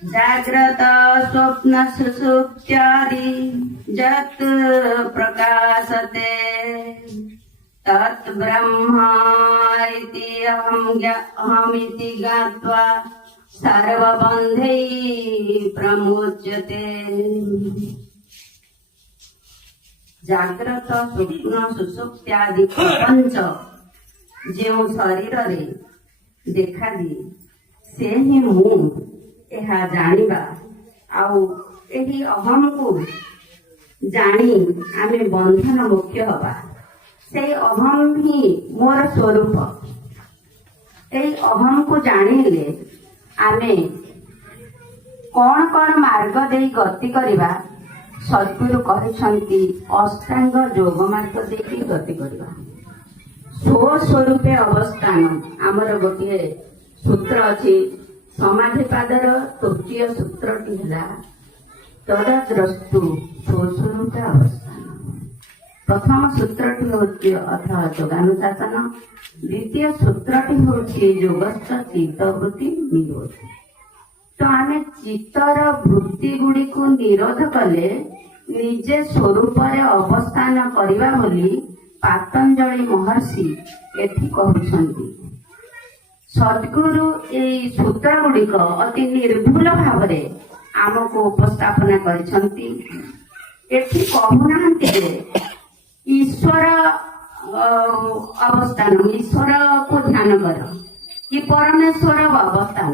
जाग्रत स्वप्न सुषुप्त्यादि जत् प्रकाशते तत् ब्रह्मा इति अहमिति ज्ञात्वा सर्वबन्धैः प्रमुच्यते। जाग्रत स्वप्न सुषुप्त्यादि प्रपंच जो शरीर रे देखा दिए से ही मु यह जानिबा आउ एही अहम को जानी आमे बंधन मुक्त हवा। से अहम ही मोर स्वरूप। ए अहम को जानिले आमे कौन कौन मार्ग दे गति करिबा सद्गुरु कहते अष्टांग योग मार्ग दे गति करवा। स्वस्वरूपे अवस्थान आमर गोटे सूत्र अच्छी समाधिपादर तृतीय सूत्रटी है तद्रष्टु स्वस्वरूपे अवस्थान। प्रथम सूत्रटी होची अथ योगानुशासन, द्वितीय सूत्रटी होची योगस्थ चित्तवृत्ति निरोध। तो आमे चित्तर वृत्ति गुड़ी को निरोध कले निजे स्वरूप अवस्थान करवा बोली पातंजलि महर्षि एठी कहउछन्ति। सद्गुरु ए सूत्र गुड़िक अति निर्भुल भाव आमको उपस्थापना करिसन्ति। एठी कहउनांति जे ईश्वर अवस्थान, ईश्वर को ध्यान कर कि परमेश्वर अवस्थान,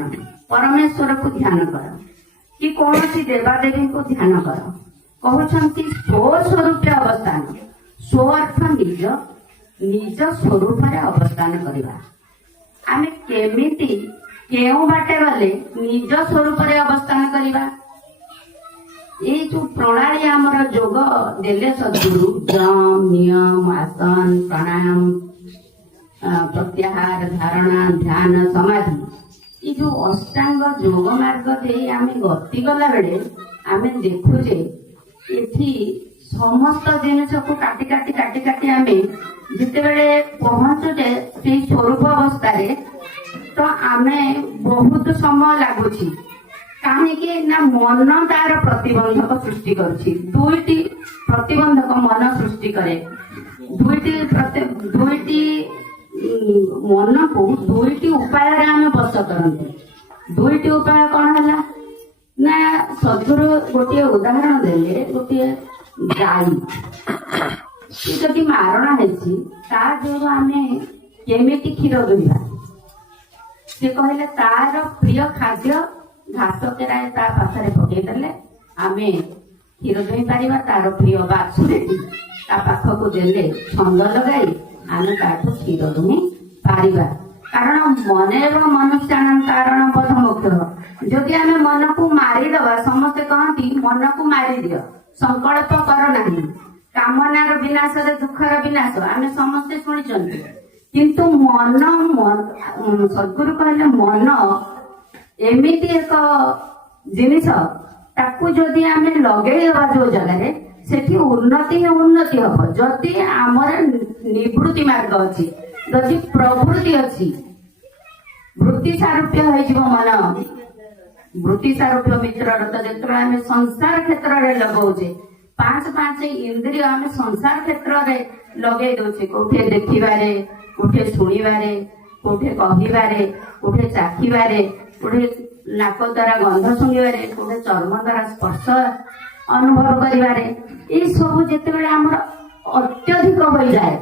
परमेश्वर को ध्यान कर कि कौन सी देवादेवी को ध्यान कर। कहउछन्ति स्वस्वरूप अवस्थान। स्व अर्थ निज, निज स्वरूप अवस्थान करवा। आमे केमिति केउ बाटे गले निज स्वरूप अवस्थान करवा। ये जो प्रणाली आमर योग देले सद्गुरु जम नियम आसन प्राणायाम प्रत्याहार धारणा ध्यान समाधि ये जो अष्टांग योग मार्ग दे आमे गति गला बेले आमे देखुजे एठी समस्त जिनिस को काटी काटी काटी काटी आमे जिते बेले पहुंचुजे से स्वरूप अवस्था रे तो आमे बहुत समय लागुची। कहीं ना मन तार प्रतिबंधक सृष्टि करुछि। दुईटी प्रतिबंधक मन सृष्टि करे। दुईटी मन को दुईटी उपाय रे आमे बस करंती। दुईटी उपाय कौन है ना सद्गुरु गोटे उदाहरण देले गोटे गाई जदि मारणा है आमे केमिति क्षीर दुहिबा से कहले तार प्रिय खाद्य घास केराए ता पाखरे पकई देले आमे क्षीर दुहि पारिबा। तार प्रिय बाछुरीटी ता पाखको देले छंद लगाई आमे ताठू क्षीर दुहि पारिबा। कारण मनेर मनुष्याणां कारण बोध मोक्ष। जदि आमे मन को मारिदवा समस्ते कहती मन को मारी दियो संकल्प कर नहीं कामनार विनाश दुखर विनाश आमे समस्ते शुणी। किंतु मन सद्गुरु कहले मन एमिति एक जिनिस ताकू जदि आमे लगेइबा जो जगह रे सेठी उन्नति ही उन्नति हबो। जदि आमर निवृत्ति मार्ग अछि जदि प्रवृत्ति अछि वृत्ति सारूप्य होइजिबो मन वृत्ति सारूप्य मित्र जेतरा आमे संसार क्षेत्र रे लगाउछे पांच पांच इंद्रिय आमे संसार क्षेत्र रे लगे दोछे। कोठे देखिबारे कोठे सुनिबारे कोठे कहिबारे कोठे चाखिबारे कोठे नाक द्वारा गंध सुनिबारे कोठे चर्म द्वारा स्पर्श अनुभव करिबारे ए सब जेतेबेले हमर अत्यधिक होई जाए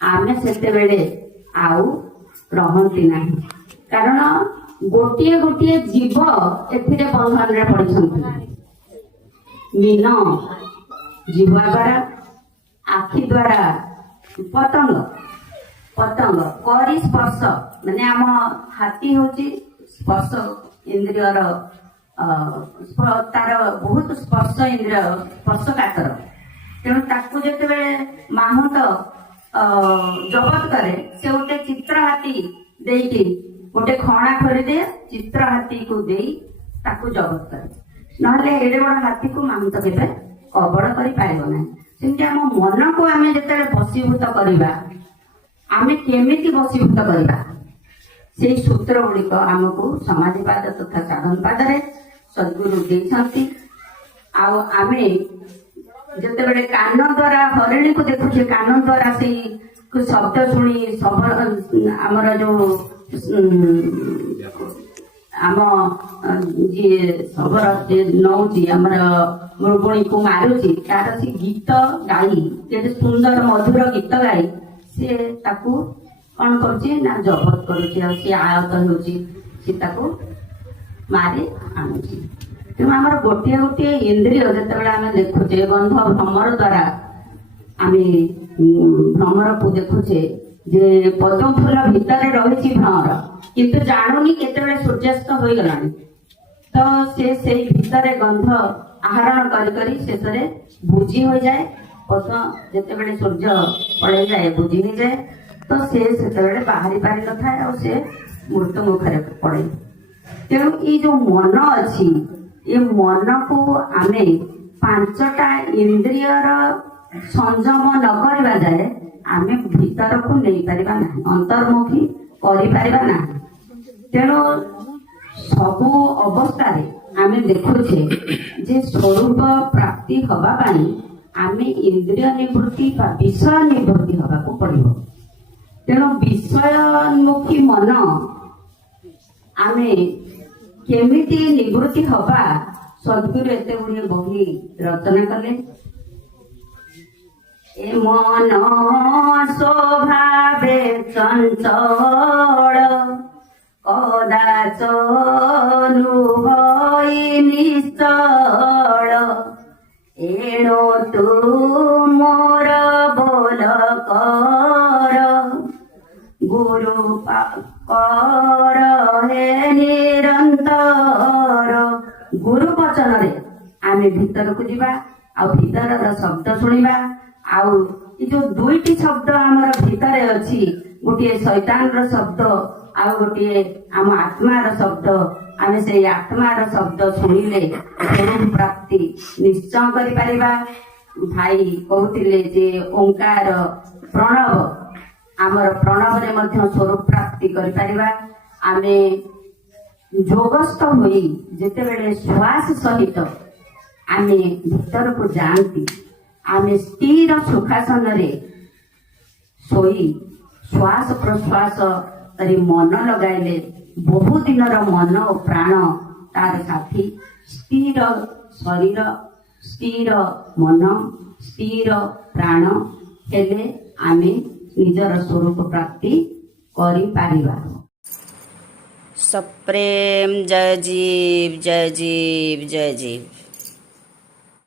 आमे सेतेबेले आउ रहंती नाही। कारण गोटिए गोटिए जीव एथिरे बंधन रे पड़िसंती। मीन जीवा द्वारा आखि द्वारा पतंग पतंग करी स्पर्श माने आम हाथी होची स्पर्श इंद्रियर तार बहुत स्पर्श इंद्रिय स्पर्श कातर। तेणु ताकू जेतेबेले माहुंत जबत करे से गोटे चित्र हाथी देकी गोटे खणा खरी दे चित्र हाथी को देई ताकू जबत करे। नहले एडे बड़ हाथी को माहुंत केबे कबड़ करि पारिबो नै। सेमति आम मन को आमे जेतेबेले बसीभूत करिबा आमे केमिति बसीभूत करिबा से सूत्र गुड़िक आमको समाधिपाद तथा साधनपाद ସଦ୍ଗୁରୁ ଦେଇଛନ୍ତି। ଆଉ ଆମେ ଯେତେବେଳେ କାନ ଦ୍ୱାରା ହରିଣୀକୁ ଦେଖୁଛେ, କାନ ଦ୍ୱାରା ସେଇ ଶବ୍ଦ ଶୁଣି ଆମର ଯୋଉ ଆମ ଯିଏ ଶବର ନଉଛି ଆମର ମୃଗୁଣୀକୁ ମାରୁଛି, ତାର ସେ ଗୀତ ଗାଇ, କେତେ ସୁନ୍ଦର ମଧୁର ଗୀତ ଗାଇ ସେ ତାକୁ କଣ କରୁଛି ନା ଜବତ କରୁଛି, ଆଉ ସିଏ ଆୟତ ହେଉଛି, ସେ ତାକୁ ମାରି ଆଣୁଛି। ତେଣୁ ଆମର ଗୋଟିଏ ଗୋଟିଏ ଇନ୍ଦ୍ରିୟ ଯେତେବେଳେ ଆମେ ଦେଖୁଛେ, ଗନ୍ଧ ଭ୍ରମର ଦ୍ୱାରା ଆମେ ଭ୍ରମରକୁ ଦେଖୁଛେ ଯେ ପଦ୍ମ ଫୁଲ ଭିତରେ ରହିଛି ଭ୍ରମର, କିନ୍ତୁ ଜାଣୁନି କେତେବେଳେ ସୂର୍ଯ୍ୟାସ୍ତ ହୋଇଗଲାଣି। ତ ସେ ସେଇ ଭିତରେ ଗନ୍ଧ ଆହରଣ କରି କରି ଶେଷରେ ବୁଝି ହୋଇଯାଏ। ପଦ୍ମ ଯେତେବେଳେ ସୂର୍ଯ୍ୟ ପଳେଇଯାଏ ବୁଝି ହୋଇଯାଏ, ତ ସେ ସେତେବେଳେ ବାହାରି ପାରିନଥାଏ, ଆଉ ସେ ମୃତ୍ୟୁ ମୁଖରେ ପଡେ। ତେଣୁ ଏଇ ଯୋଉ ମନ ଅଛି, ଏ ମନକୁ ଆମେ ପାଞ୍ଚଟା ଇନ୍ଦ୍ରିୟର ସଂଯମ ନ କରିବା ଯାଏ ଆମେ ଭିତରକୁ ନେଇପାରିବା ନାହିଁ, ଅନ୍ତର୍ମୁଖୀ କରିପାରିବା ନାହିଁ। ତେଣୁ ସବୁ ଅବସ୍ଥାରେ ଆମେ ଦେଖୁଛେ ଯେ ସ୍ୱରୂପ ପ୍ରାପ୍ତି ହବା ପାଇଁ ଆମେ ଇନ୍ଦ୍ରିୟ ନିବୃତ୍ତି ବା ବିଷୟ ନିବୃତ୍ତି ହବାକୁ ପଡିବ। ତେଣୁ ବିଷୟୋନ୍ମୁଖୀ ମନ ଆମେ କେମିତି ନିବୃତ୍ତି ହବା, ସଦ୍ଗୁରୁ ଏତେ ଗୁଡିଏ ବହି ରଚନା କଲେ। ଏ ମନ ସ୍ୱଭାବେ ଚଞ୍ଚଳ କଦାଚ ନୁହଇ ନିଶ୍ଚଳ, ଏଣୁ ତୁ ମୋର ବୋଲ କର ଗୁରୁ କର ହେ ନିରନ୍ତର। ଗୁରୁ ବଚନରେ ଆମେ ଭିତରକୁ ଯିବା, ଆଉ ଭିତରର ଶବ୍ଦ ଶୁଣିବା। ଆଉ ଏ ଯୋଉ ଦୁଇଟି ଶବ୍ଦ ଆମର ଭିତରେ ଅଛି, ଗୋଟିଏ ଶୈତାନର ଶବ୍ଦ ଆଉ ଗୋଟିଏ ଆମ ଆତ୍ମାର ଶବ୍ଦ, ଆମେ ସେଇ ଆତ୍ମାର ଶବ୍ଦ ଶୁଣିଲେ ସ୍ୱରୂପ ପ୍ରାପ୍ତି ନିଶ୍ଚୟ କରିପାରିବା। ଭାଇ କହୁଥିଲେ ଯେ ଓଙ୍କାର ପ୍ରଣବ, ଆମର ପ୍ରଣବରେ ମଧ୍ୟ ସ୍ୱରୂପ ପ୍ରାପ୍ତି କରିପାରିବା। ଆମେ ଯୋଗସ୍ଥ ହୋଇ ଯେତେବେଳେ ଶ୍ୱାସ ସହିତ ଆମେ ଭିତରକୁ ଯାଆନ୍ତି, ଆମେ ସ୍ଥିର ସୁଖାସନରେ ଶୋଇ ଶ୍ୱାସ ପ୍ରଶ୍ୱାସରେ ମନ ଲଗାଇଲେ ବହୁଦିନର ମନ ଓ ପ୍ରାଣ ତାର ସାଥୀ। ସ୍ଥିର ଶରୀର, ସ୍ଥିର ମନ, ସ୍ଥିର ପ୍ରାଣ ହେଲେ ଆମେ ନିଜର ସ୍ୱରୂପ ପ୍ରାପ୍ତି କରିପାରିବା। सप्रेम जय जीव जय जीव जय जीव।